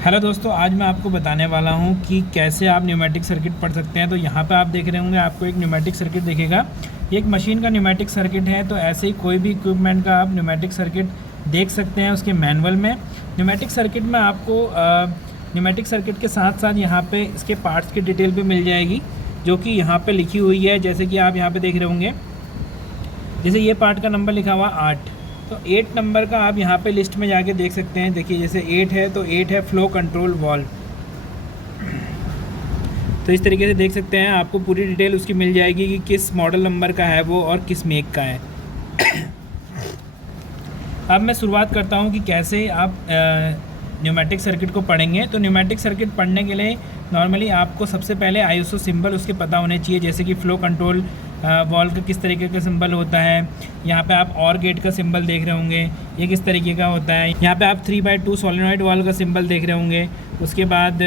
Hello दोस्तों, आज मैं आपको बताने वाला हूं कि कैसे आप न्यूमेटिक सर्किट पढ़ सकते हैं। तो यहाँ पे आप देख रहे होंगे, आपको एक न्यूमेटिक सर्किट दिखेगा। एक मशीन का न्यूमेटिक सर्किट है। तो ऐसे ही कोई भी इक्विपमेंट का आप न्यूमेटिक सर्किट देख सकते हैं उसके मैनुअल में। न्यूमेटिक सर्किट में आपको न्यूमेटिक सर्किट के साथ साथ यहाँ पे इसके पार्ट्स की डिटेल भी मिल जाएगी, जो कि यहाँ पर लिखी हुई है। जैसे कि आप यहाँ पर देख रहे होंगे, जैसे ये पार्ट का नंबर लिखा हुआ 8, तो 8 नंबर का आप यहाँ पे लिस्ट में जाके देख सकते हैं। देखिए, जैसे 8 है तो 8 है फ्लो कंट्रोल वाल्व। तो इस तरीके से देख सकते हैं, आपको पूरी डिटेल उसकी मिल जाएगी कि किस मॉडल नंबर का है वो और किस मेक का है। अब मैं शुरुआत करता हूँ कि कैसे आप न्यूमेटिक सर्किट को पढ़ेंगे। तो न्यूमेटिक सर्किट पढ़ने के लिए नॉर्मली आपको सबसे पहले आईएसओ सिंबल उसके पता होने चाहिए। जैसे कि फ्लो कंट्रोल वॉल्व का किस तरीके का सिंबल होता है। यहाँ पे आप और गेट का सिंबल देख रहे होंगे, ये किस तरीके का होता है। यहाँ पे आप 3/2 सोलेनॉइड वॉल्व का सिंबल देख रहे होंगे। उसके बाद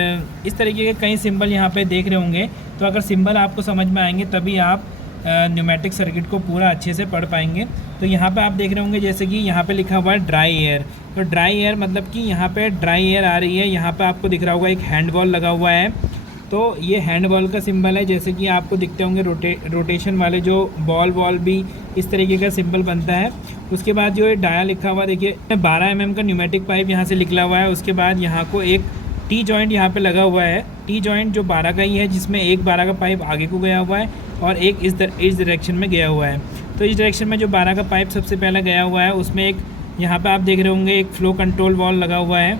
इस तरीके के कई सिंबल यहाँ पे देख रहे होंगे। तो अगर सिंबल आपको समझ में आएंगे तभी आप न्यूमेटिक सर्किट को पूरा अच्छे से पढ़ पाएंगे। तो यहाँ पे आप देख रहे होंगे, जैसे कि यहाँ पे लिखा हुआ है ड्राई एयर। तो ड्राई एयर मतलब कि यहाँ पे ड्राई एयर आ रही है। यहाँ पे आपको दिख रहा होगा एक हैंड वॉल लगा हुआ है। तो ये हैंड बॉल का सिंबल है। जैसे कि आपको दिखते होंगे रोटेशन वाले जो बॉल भी इस तरीके का सिंबल बनता है। उसके बाद जो ये डाया लिखा हुआ, देखिए 12 mm का न्यूमेटिक पाइप यहाँ से निकला हुआ है। उसके बाद यहाँ को एक टी जॉइंट यहाँ पे लगा हुआ है। टी जॉइंट जो 12 का ही है, जिसमें एक 12 का पाइप आगे को गया हुआ है और एक इस डायरेक्शन में गया हुआ है। तो इस डायरेक्शन में जो 12 का पाइप सबसे पहले गया हुआ है, उसमें एक यहाँ पर आप देख रहे होंगे एक फ्लो कंट्रोल वॉल्व लगा हुआ है।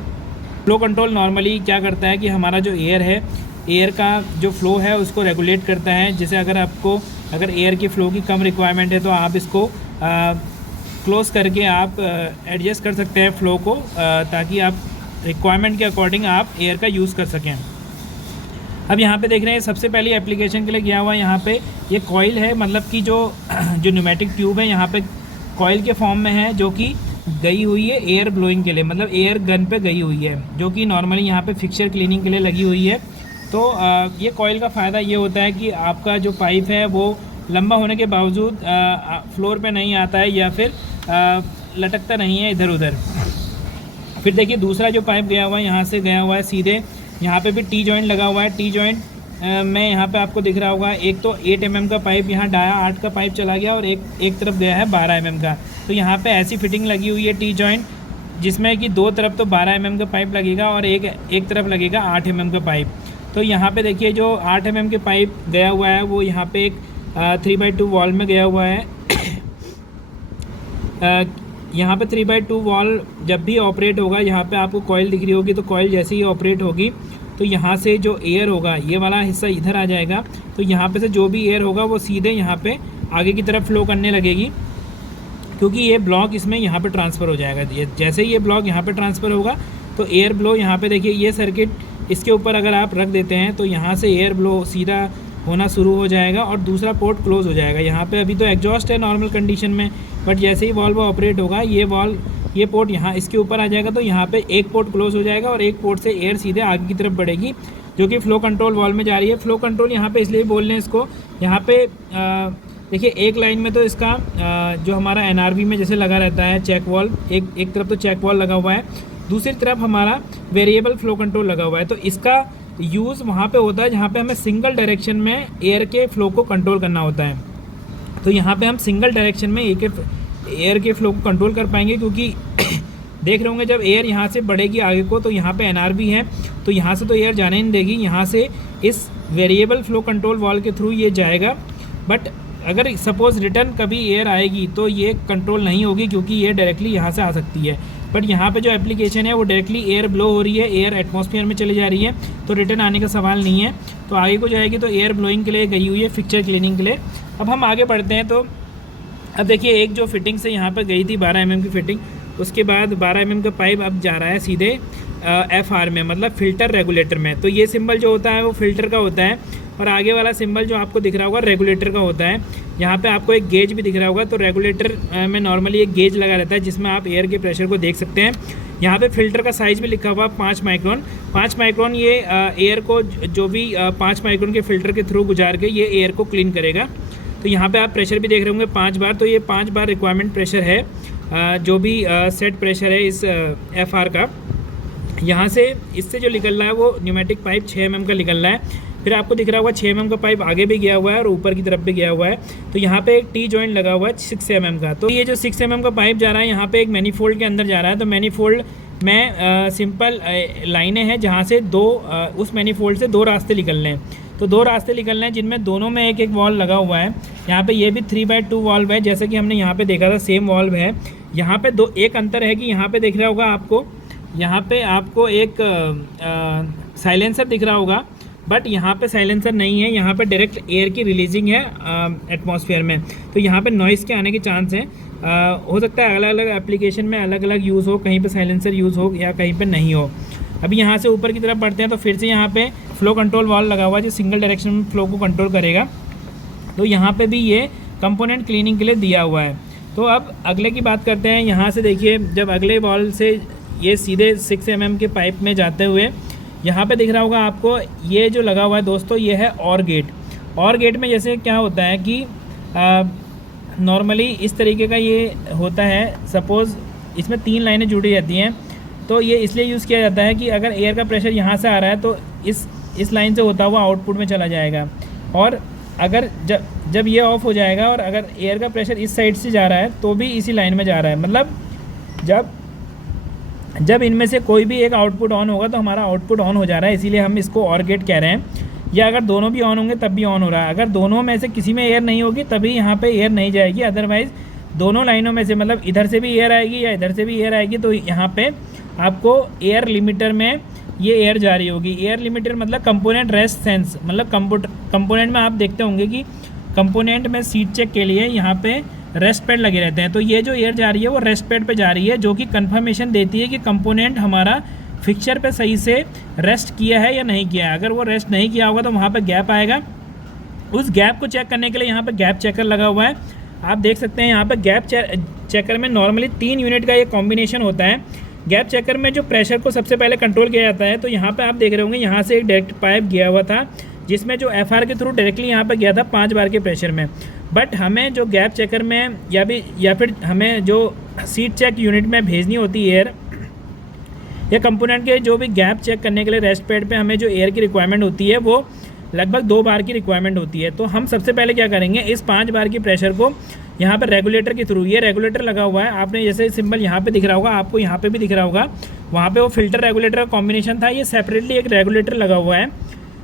फ्लो कंट्रोल नॉर्मली क्या करता है कि हमारा जो एयर है, एयर का जो फ़्लो है उसको रेगुलेट करता है। जैसे अगर एयर की फ़्लो की कम रिक्वायरमेंट है तो आप इसको क्लोज़ करके आप एडजस्ट कर सकते हैं फ़्लो को, ताकि आप रिक्वायरमेंट के अकॉर्डिंग आप एयर का यूज़ कर सकें। अब यहाँ पे देख रहे हैं, सबसे पहली एप्लीकेशन के लिए गया हुआ यहाँ पे ये कॉइल है। मतलब कि जो न्यूमेटिक ट्यूब है यहाँ पे कॉइल के फॉर्म में है, जो कि गई हुई है एयर ब्लोइंग के लिए, मतलब एयर गन पे गई हुई है, जो कि नॉर्मली यहाँ पे फिक्सचर क्लीनिंग के लिए लगी हुई है। तो ये कॉइल का फ़ायदा ये होता है कि आपका जो पाइप है वो लंबा होने के बावजूद फ्लोर पे नहीं आता है या फिर लटकता नहीं है इधर उधर। फिर देखिए, दूसरा जो पाइप गया हुआ है यहाँ से गया हुआ है सीधे। यहाँ पे भी टी जॉइंट लगा हुआ है। टी जॉइंट में यहाँ पे आपको दिख रहा होगा, एक तो 8 mm का पाइप यहाँ डाया 8 का पाइप चला गया और एक तरफ गया है 12 mm का। तो यहाँ पे ऐसी फिटिंग लगी हुई है टी जॉइंट, जिसमें कि दो तरफ तो 12 mm का पाइप लगेगा और एक तरफ लगेगा 8 mm का पाइप। तो यहाँ पे देखिए, जो 8 mm के पाइप गया हुआ है वो यहाँ पे एक 3/2 वॉल में गया हुआ है। यहाँ पे 3/2 वॉल जब भी ऑपरेट होगा, यहाँ पे आपको कॉइल दिख रही होगी, तो कॉइल जैसे ही ऑपरेट होगी तो यहाँ से जो एयर होगा, ये वाला हिस्सा इधर आ जाएगा। तो यहाँ पे से जो भी एयर होगा वो सीधे यहाँ पे आगे की तरफ फ्लो करने लगेगी, क्योंकि ये ब्लॉक इसमें यहाँ पे ट्रांसफ़र हो जाएगा। जैसे ही ये ब्लॉक यहाँ पे ट्रांसफ़र होगा तो एयर ब्लो यहाँ पे देखिए, ये सर्किट इसके ऊपर अगर आप रख देते हैं तो यहाँ से एयर ब्लो सीधा होना शुरू हो जाएगा और दूसरा पोर्ट क्लोज़ हो जाएगा। यहाँ पे अभी तो एग्जॉस्ट है नॉर्मल कंडीशन में, बट जैसे ही वॉल्व ऑपरेट होगा ये पोर्ट यहाँ इसके ऊपर आ जाएगा। तो यहाँ पे एक पोर्ट क्लोज़ हो जाएगा और एक पोर्ट से एयर सीधे आगे की तरफ बढ़ेगी, जो कि फ़्लो कंट्रोल वॉल्व में जा रही है। फ़्लो कंट्रोल यहाँ पे इसलिए बोल रहे हैं इसको। यहाँ पे देखिए, एक लाइन में तो इसका जो हमारा NRV में जैसे लगा रहता है चेक वॉल्व, एक तरफ तो चेक वॉल्व लगा हुआ है, दूसरी तरफ हमारा वेरिएबल फ्लो कंट्रोल लगा हुआ है। तो इसका यूज़ वहाँ पे होता है जहाँ पे हमें सिंगल डायरेक्शन में एयर के फ़्लो को कंट्रोल करना होता है। तो यहाँ पे हम सिंगल डायरेक्शन में एयर के फ़्लो को कंट्रोल कर पाएंगे, क्योंकि देख रहे होंगे जब एयर यहाँ से बढ़ेगी आगे को तो यहाँ पे NRV है, तो यहाँ से तो एयर जाने नहीं देगी, यहाँ से इस वेरिएबल फ्लो कंट्रोल वॉल्व के थ्रू ये जाएगा। बट अगर सपोज़ रिटर्न कभी एयर आएगी तो ये कंट्रोल नहीं होगी, क्योंकि ये डायरेक्टली यहाँ से आ सकती है। बट यहाँ पे जो एप्लीकेशन है वो डायरेक्टली एयर ब्लो हो रही है, एयर एटमॉस्फेयर में चली जा रही है, तो रिटर्न आने का सवाल नहीं है। तो आगे को जाएगी तो एयर ब्लोइंग के लिए गई हुई है, फिक्सचर क्लीनिंग के लिए। अब हम आगे बढ़ते हैं। तो अब देखिए, एक जो फिटिंग से यहाँ पर गई थी 12 mm की फिटिंग, उसके बाद 12 mm का पाइप अब जा रहा है सीधे FR में, मतलब फ़िल्टर रेगुलेटर में। तो ये सिंबल जो होता है वो फ़िल्टर का होता है और आगे वाला सिंबल जो आपको दिख रहा होगा रेगुलेटर का होता है। यहाँ पे आपको एक गेज भी दिख रहा होगा। तो रेगुलेटर में नॉर्मली एक गेज लगा रहता है जिसमें आप एयर के प्रेशर को देख सकते हैं। यहाँ पे फ़िल्टर का साइज़ भी लिखा हुआ 5 माइक्रोन। 5 माइक्रोन ये एयर को जो भी 5 माइक्रोन के फ़िल्टर के थ्रू गुजार के ये एयर को क्लीन करेगा। तो यहाँ पे आप प्रेशर भी देख रहे होंगे 5 बार। तो ये 5 बार रिक्वायरमेंट प्रेशर है, जो भी सेट प्रेशर है इस FR का। यहाँ से इससे जो निकल रहा है वो न्यूमेटिक पाइप 6 mm का निकल रहा है। फिर आपको दिख रहा होगा 6 mm का पाइप आगे भी गया हुआ है और ऊपर की तरफ भी गया हुआ है। तो यहाँ पे एक टी जॉइंट लगा हुआ है 6 mm का। तो ये जो 6 mm का पाइप जा रहा है यहाँ पे एक मैनीफोल्ड के अंदर जा रहा है। तो मैनीफोल्ड में सिंपल लाइनें हैं जहाँ से उस मैनीफोल्ड से 2 रास्ते निकलने हैं। तो 2 रास्ते निकलने हैं जिनमें दोनों में एक एक वॉल्व लगा हुआ है। यहाँ पे ये भी 3/2 वॉल्व है, जैसे कि हमने यहाँ पे देखा था सेम वॉल्व है। यहाँ पे एक अंतर है कि यहाँ पे दिख रहा होगा आपको, यहाँ पे आपको एक साइलेंसर दिख रहा होगा, बट यहाँ पे साइलेंसर नहीं है, यहाँ पे डायरेक्ट एयर की रिलीजिंग है एटमॉस्फेयर में। तो यहाँ पे नॉइज़ के आने के चांस हैं। हो सकता है अलग अलग एप्लीकेशन में अलग अलग यूज़ हो, कहीं पे साइलेंसर यूज़ हो या कहीं पे नहीं हो। अभी यहाँ से ऊपर की तरफ बढ़ते हैं तो फिर से यहाँ पे फ्लो कंट्रोल वाल्व लगा हुआ है जो सिंगल डायरेक्शन में फ्लो को कंट्रोल करेगा। तो यहाँ पे भी ये कंपोनेंट क्लीनिंग के लिए दिया हुआ है। तो अब अगले की बात करते हैं। यहाँ से देखिए, जब अगले वाल्व से ये सीधे 6 mm के पाइप में जाते हुए यहाँ पे दिख रहा होगा आपको, ये जो लगा हुआ है दोस्तों ये है और गेट। और गेट में जैसे क्या होता है कि नॉर्मली इस तरीके का ये होता है। सपोज़ इसमें 3 लाइनें जुड़ी रहती हैं, तो ये इसलिए यूज़ किया जाता है कि अगर एयर का प्रेशर यहाँ से आ रहा है तो इस लाइन से होता हुआ आउटपुट में चला जाएगा। और अगर जब ये ऑफ हो जाएगा और अगर एयर का प्रेशर इस साइड से जा रहा है तो भी इसी लाइन में जा रहा है। मतलब जब इनमें से कोई भी एक आउटपुट ऑन होगा तो हमारा आउटपुट ऑन हो जा रहा है, इसीलिए हम इसको और गेट कह रहे हैं। या अगर दोनों भी ऑन होंगे तब भी ऑन हो रहा है। अगर दोनों में से किसी में एयर नहीं होगी तभी यहाँ पे एयर नहीं जाएगी। अदरवाइज़ दोनों लाइनों में से, मतलब इधर से भी एयर आएगी या इधर से भी एयर आएगी, तो यहाँ पे आपको एयर लिमिटर में ये एयर जा रही होगी। एयर लिमिटर मतलब कंपोनेंट रेस्ट सेंस, मतलब कंपोनेंट में आप देखते होंगे कि कंपोनेंट में सीट चेक के लिए यहाँ पे रेस्ट पैड लगे रहते हैं। तो ये जो एयर जा रही है वो रेस्ट पैड पे जा रही है, जो कि कंफर्मेशन देती है कि कंपोनेंट हमारा फिक्सचर पे सही से रेस्ट किया है या नहीं किया है। अगर वो रेस्ट नहीं किया होगा तो वहाँ पे गैप आएगा। उस गैप को चेक करने के लिए यहाँ पे गैप चेकर लगा हुआ है। आप देख सकते हैं यहाँ पे गैप चेकर में नॉर्मली 3 यूनिट का ये कॉम्बिनेशन होता है। गैप चेकर में जो प्रेशर को सबसे पहले कंट्रोल किया जाता है, तो यहाँ पे आप देख रहे होंगे यहाँ से एक डायरेक्ट पाइप गया हुआ था जिसमें जो FR के थ्रू डायरेक्टली यहाँ पे गया था 5 बार के प्रेशर में। बट हमें जो गैप चेकर में या फिर हमें जो सीट चेक यूनिट में भेजनी होती है एयर, या कंपोनेंट के जो भी गैप चेक करने के लिए रेस्ट पैड पे हमें जो एयर की रिक्वायरमेंट होती है वो लगभग 2 बार की रिक्वायरमेंट होती है। तो हम सबसे पहले क्या करेंगे, इस 5 बार की प्रेशर को यहाँ पर रेगुलेटर के थ्रू, ये रेगुलेटर लगा हुआ है, आपने जैसे सिंबल यहाँ पे दिख रहा होगा, आपको यहाँ पे भी दिख रहा होगा, वहाँ पे वो फिल्टर रेगुलेटर का कॉम्बिनेशन था। ये सेपरेटली एक रेगुलेटर लगा हुआ है।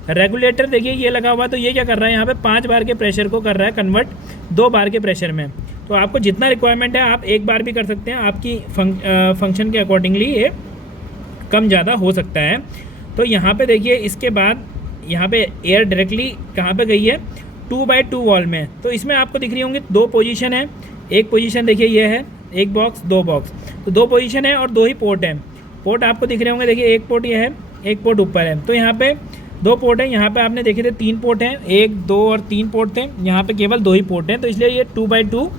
रेगुलेटर देखिए ये लगा हुआ है, तो ये क्या कर रहा है, यहाँ पे 5 बार के प्रेशर को कर रहा है कन्वर्ट 2 बार के प्रेशर में। तो आपको जितना रिक्वायरमेंट है आप 1 बार भी कर सकते हैं, आपकी फंक्शन के अकॉर्डिंगली ये कम ज़्यादा हो सकता है। तो यहाँ पे देखिए, इसके बाद यहाँ पे एयर डायरेक्टली कहाँ पे गई है, 2/2 वॉल में। तो इसमें आपको दिख रही होंगी 2 पोजीशन है। एक पोजीशन देखिए ये है, एक बॉक्स 2 बॉक्स, तो 2 पोजीशन है और 2 ही पोर्ट है। पोर्ट आपको दिख रहे होंगे, देखिए एक पोर्ट ये है, एक पोर्ट ऊपर है। तो यहाँ पे 2 पोर्ट है। यहाँ पे आपने देखे थे 3 पोर्ट हैं, 1, 2 और 3 पोर्ट थे। यहाँ पे केवल 2 ही पोर्ट हैं, तो इसलिए ये 2/2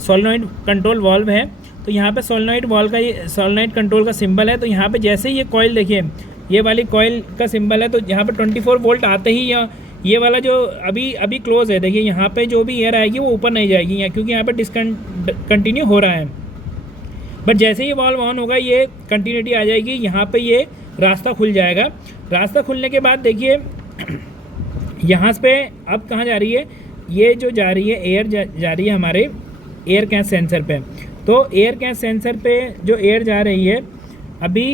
सोलेनॉइड कंट्रोल वॉल्व है। तो यहाँ पे सोलेनॉइड वॉल्व का ये सोलेनॉइड कंट्रोल का सिंबल है। तो यहाँ पे जैसे ही ये कॉइल देखिए, ये वाली कॉइल का सिंबल है, तो यहाँ पे 24 वोल्ट आते ही ये वाला जो अभी क्लोज है, देखिए यहाँ पे जो भी एयर आएगी वो ऊपर नहीं जाएगी यहाँ, क्योंकि यहाँ पे डिसकंटिन्यू हो रहा है। बट जैसे ही वॉल्व ऑन होगा ये कंटिन्यूटी आ जाएगी, यहाँ पे ये रास्ता खुल जाएगा। रास्ता खुलने के बाद देखिए यहाँ पे अब कहाँ जा रही है, ये जो जा रही है एयर जा रही है हमारे एयर गैस सेंसर पे। तो एयर गैस सेंसर पे जो एयर जा रही है, अभी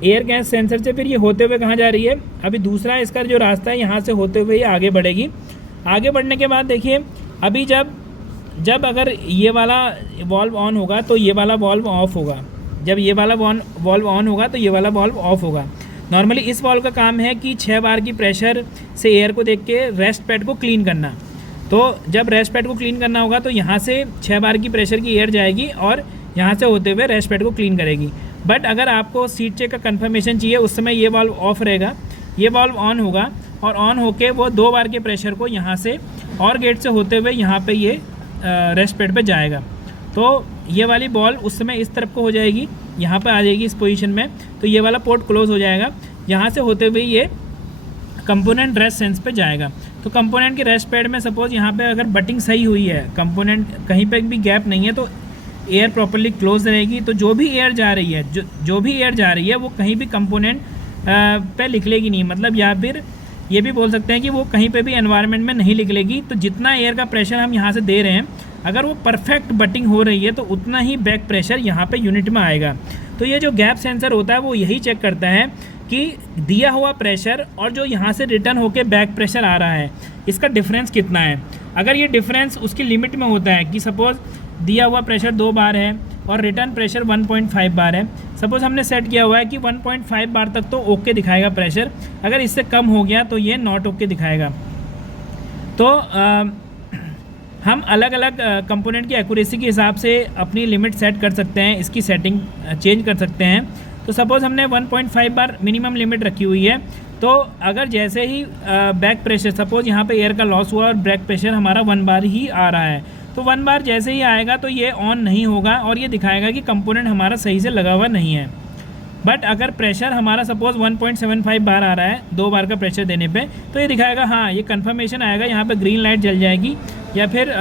एयर गैस सेंसर से फिर ये होते हुए कहाँ जा रही है, अभी दूसरा इसका जो रास्ता है यहाँ से होते हुए ये आगे बढ़ेगी। आगे बढ़ने के बाद देखिए, अभी जब अगर ये वाला वॉल्व ऑन होगा तो ये वाला वॉल्व ऑफ होगा। जब ये वाला वॉल्व ऑन होगा तो ये वाला वॉल्व ऑफ होगा। नॉर्मली इस वॉल्व का काम है कि 6 बार की प्रेशर से एयर को देख के रेस्ट पैड को क्लीन करना। तो जब रेस्ट पैड को क्लीन करना होगा तो यहाँ से 6 बार की प्रेशर की एयर जाएगी और यहाँ से होते हुए रेस्ट पैड को क्लीन करेगी। बट अगर आपको सीट चेक का कंफर्मेशन चाहिए, उस समय ये वाल्व ऑफ रहेगा, ये वाल्व ऑन होगा और ऑन होके वो 2 बार के प्रेशर को यहाँ से और गेट से होते हुए यहाँ पे ये रेस्ट पैड पे जाएगा। तो ये वाली बॉल उस समय इस तरफ को हो जाएगी, यहाँ पे आ जाएगी इस पोजीशन में। तो ये वाला पोर्ट क्लोज हो जाएगा, यहाँ से होते हुए ये कंपोनेंट रेस्ट सेंस पे जाएगा। तो कंपोनेंट के रेस्ट पैड में सपोज यहाँ पे अगर बटिंग सही हुई है, कंपोनेंट कहीं पे भी गैप नहीं है, तो एयर प्रॉपर्ली क्लोज रहेगी तो जो भी एयर जा रही है जो भी एयर जा रही है वो कहीं भी कंपोनेंट पे निकलेगी नहीं, मतलब या फिर ये भी बोल सकते हैं कि वो कहीं पे भी एनवायरनमेंट में नहीं निकलेगी। तो जितना एयर का प्रेशर हम यहाँ से दे रहे हैं अगर वो परफेक्ट बटिंग हो रही है तो उतना ही बैक प्रेशर यहाँ पे यूनिट में आएगा। तो ये जो गैप सेंसर होता है वो यही चेक करता है कि दिया हुआ प्रेशर और जो यहाँ से रिटर्न होके बैक प्रेशर आ रहा है इसका डिफरेंस कितना है। अगर ये डिफरेंस उसकी लिमिट में होता है कि सपोज़ दिया हुआ प्रेशर 2 बार है और रिटर्न प्रेशर 1.5 बार है, सपोज़ हमने सेट किया हुआ है कि 1.5 बार तक तो ओके दिखाएगा प्रेशर, अगर इससे कम हो गया तो ये नॉट ओके दिखाएगा। तो हम अलग अलग कंपोनेंट की एक्यूरेसी के हिसाब से अपनी लिमिट सेट कर सकते हैं, इसकी सेटिंग चेंज कर सकते हैं। तो सपोज़ हमने 1.5 बार मिनिमम लिमिट रखी हुई है, तो अगर जैसे ही बैक प्रेशर सपोज़ यहाँ पे एयर का लॉस हुआ और बैक प्रेशर हमारा 1 बार ही आ रहा है, तो 1 बार जैसे ही आएगा तो ये ऑन नहीं होगा और ये दिखाएगा कि कंपोनेंट हमारा सही से लगा हुआ नहीं है। बट अगर प्रेशर हमारा सपोज़ 1.75 बार आ रहा है 2 बार का प्रेशर देने पे, तो ये दिखाएगा हाँ ये कंफर्मेशन आएगा, यहाँ पे ग्रीन लाइट जल जाएगी या फिर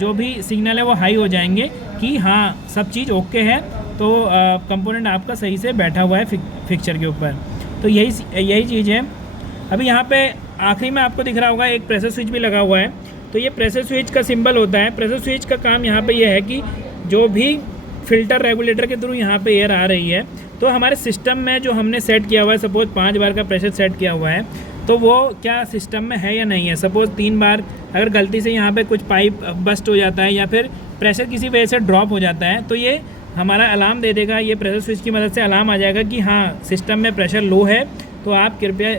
जो भी सिग्नल है वो हाई हो जाएंगे कि हाँ सब चीज़ ओके है, तो कंपोनेंट आपका सही से बैठा हुआ है फिक्चर के ऊपर। तो यही चीज़ है। अभी यहाँ पे आखिरी में आपको दिख रहा होगा एक प्रेशर स्विच भी लगा हुआ है, तो ये प्रेशर स्विच का सिंबल होता है। प्रेशर स्विच का काम यहाँ पे ये है कि जो भी फिल्टर रेगुलेटर के थ्रू यहाँ पे एयर आ रही है तो हमारे सिस्टम में जो हमने सेट किया हुआ है, सपोज़ 5 बार का प्रेशर सेट किया हुआ है, तो वो क्या सिस्टम में है या नहीं है। सपोज़ 3 बार अगर गलती से यहाँ पे कुछ पाइप बस्ट हो जाता है या फिर प्रेशर किसी वजह से ड्रॉप हो जाता है तो ये हमारा अलार्म दे देगा, ये प्रेशर स्विच की मदद से अलार्म आ जाएगा कि हाँ सिस्टम में प्रेशर लो है। तो आप कृपया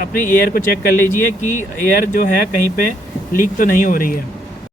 अपनी एयर को चेक कर लीजिए कि एयर जो है कहीं पे लीक तो नहीं हो रही है।